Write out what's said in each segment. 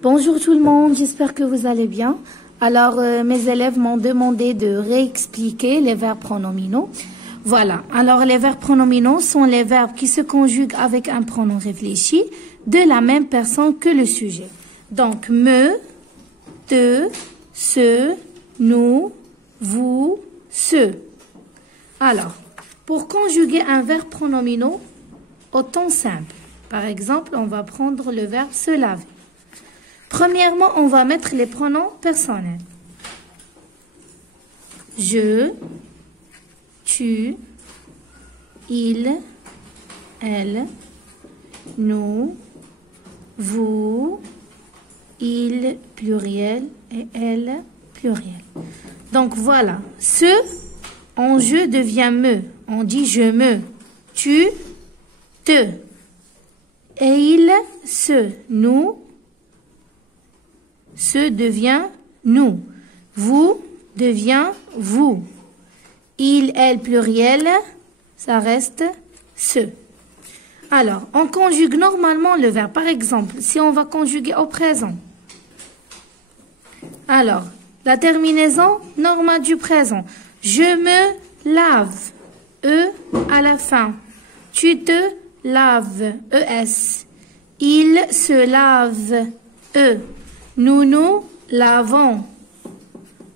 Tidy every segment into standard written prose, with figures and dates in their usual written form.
Bonjour tout le monde, j'espère que vous allez bien. Alors, mes élèves m'ont demandé de réexpliquer les verbes pronominaux. Voilà, alors les verbes pronominaux sont les verbes qui se conjuguent avec un pronom réfléchi de la même personne que le sujet. Donc, me, te, ce, nous, vous, ce. Alors, pour conjuguer un verbe pronominal au temps simple, par exemple, on va prendre le verbe se laver. Premièrement, on va mettre les pronoms personnels. Je, tu, il, elle, nous, vous, il pluriel et elle pluriel. Donc voilà, ce en je devient me. On dit je me, tu, te. Et il, ce, nous, ce devient nous. Vous devient vous. Il, elle, pluriel, ça reste ce. Alors, on conjugue normalement le verbe. Par exemple, si on va conjuguer au présent. Alors, la terminaison normale du présent. Je me lave. E à la fin. Tu te laves. ES. Il se lave. E. Nous nous lavons.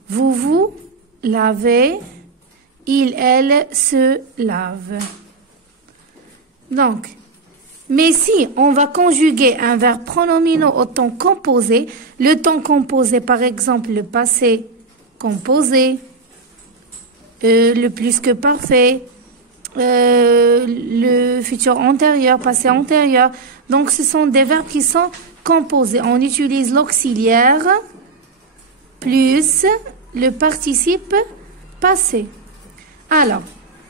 Vous vous lavez. Il, elle se lave. Donc, mais si on va conjuguer un verbe pronominal au temps composé, le temps composé, par exemple, le passé composé, le plus que parfait, le futur antérieur, passé antérieur. Donc, ce sont des verbes qui sont composés. On utilise l'auxiliaire plus le participe passé. Alors,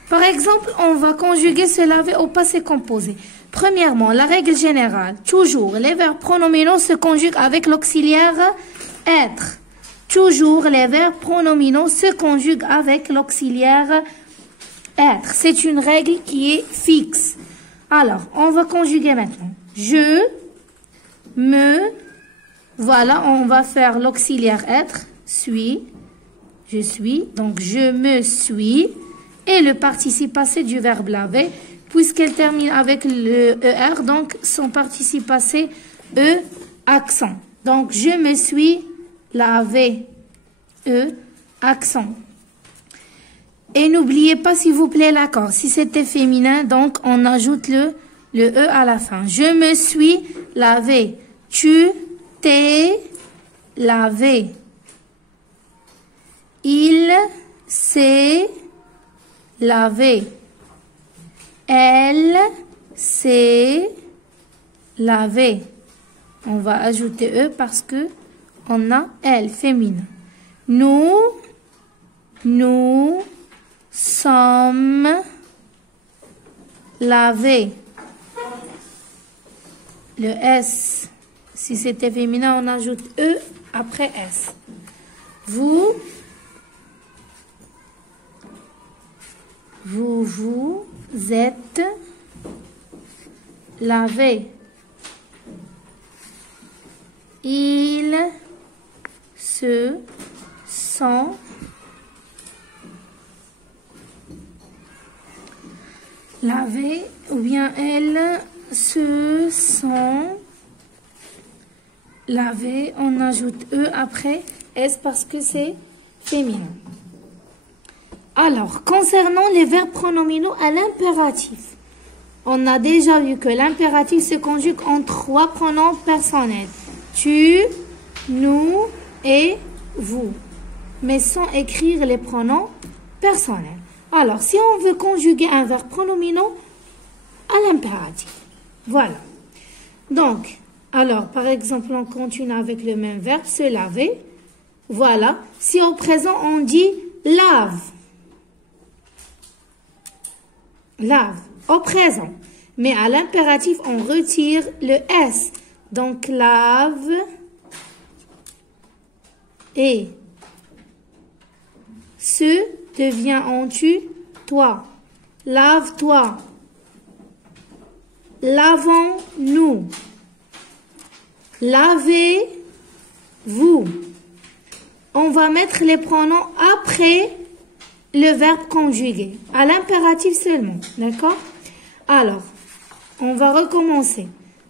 par exemple, on va conjuguer se laver au passé composé. Premièrement, la règle générale, toujours, les verbes pronominaux se conjuguent avec l'auxiliaire être. Toujours, les verbes pronominaux se conjuguent avec l'auxiliaire être. C'est une règle qui est fixe. Alors, on va conjuguer maintenant. Je, me, voilà, on va faire l'auxiliaire être, suis, je suis, donc je me suis, et le participe passé du verbe laver, puisqu'elle termine avec le ER, donc son participe passé, E, accent. Donc, je me suis lavé, E, accent. Et n'oubliez pas, s'il vous plaît, l'accord. Si c'était féminin, donc on ajoute le E à la fin. Je me suis lavé. Tu t'es lavé. Il s'est lavé. Elle s'est lavée. On va ajouter E parce que on a elle, féminin. Nous sommes lavés. Le S, si c'était féminin, on ajoute E après S. Vous êtes lavés. Ils se sont lavés, ou bien elles se sont lavées. On ajoute E après S parce que c'est féminin. Alors, concernant les verbes pronominaux à l'impératif, on a déjà vu que l'impératif se conjugue en 3 pronoms personnels. Tu, nous et vous. Mais sans écrire les pronoms personnels. Alors, si on veut conjuguer un verbe pronominal à l'impératif, voilà. Donc, alors, par exemple, on continue avec le même verbe, se laver. Voilà. Si au présent, on dit lave. Lave, au présent. Mais à l'impératif, on retire le S. Donc, lave et se devient en tu, toi. Lave-toi. Lavons-nous. Laver, vous. On va mettre les pronoms après le verbe conjugué, à l'impératif seulement, d'accord? Alors, on va recommencer.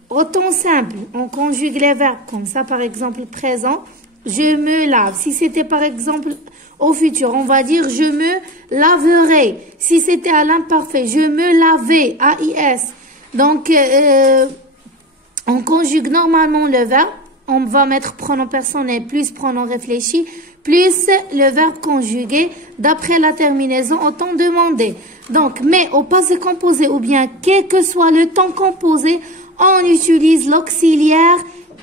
Au temps simple, on conjugue les verbes comme ça, par exemple, présent, je me lave. Si c'était par exemple au futur, on va dire je me laverai. Si c'était à l'imparfait, je me lavais, A-I-S. Donc, on conjugue normalement le verbe. On va mettre pronom personnel plus pronom réfléchi plus le verbe conjugué d'après la terminaison au temps demandé. Donc, mais au passé composé ou bien quel que soit le temps composé, on utilise l'auxiliaire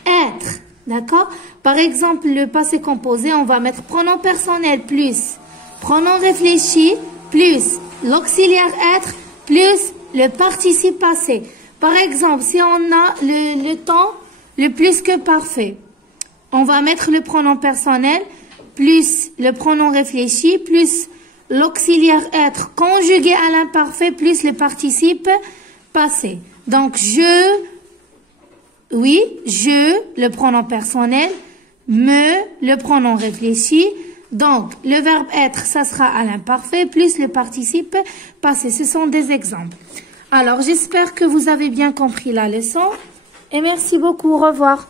être. D'accord? Par exemple, le passé composé, on va mettre pronom personnel plus pronom réfléchi plus l'auxiliaire être plus le participe passé. Par exemple, si on a le temps le plus que parfait, on va mettre le pronom personnel plus le pronom réfléchi plus l'auxiliaire être conjugué à l'imparfait plus le participe passé. Donc, oui, je, le pronom personnel, me, le pronom réfléchi. Donc, le verbe être, ça sera à l'imparfait, plus le participe passé. Ce sont des exemples. Alors, j'espère que vous avez bien compris la leçon. Et merci beaucoup. Au revoir.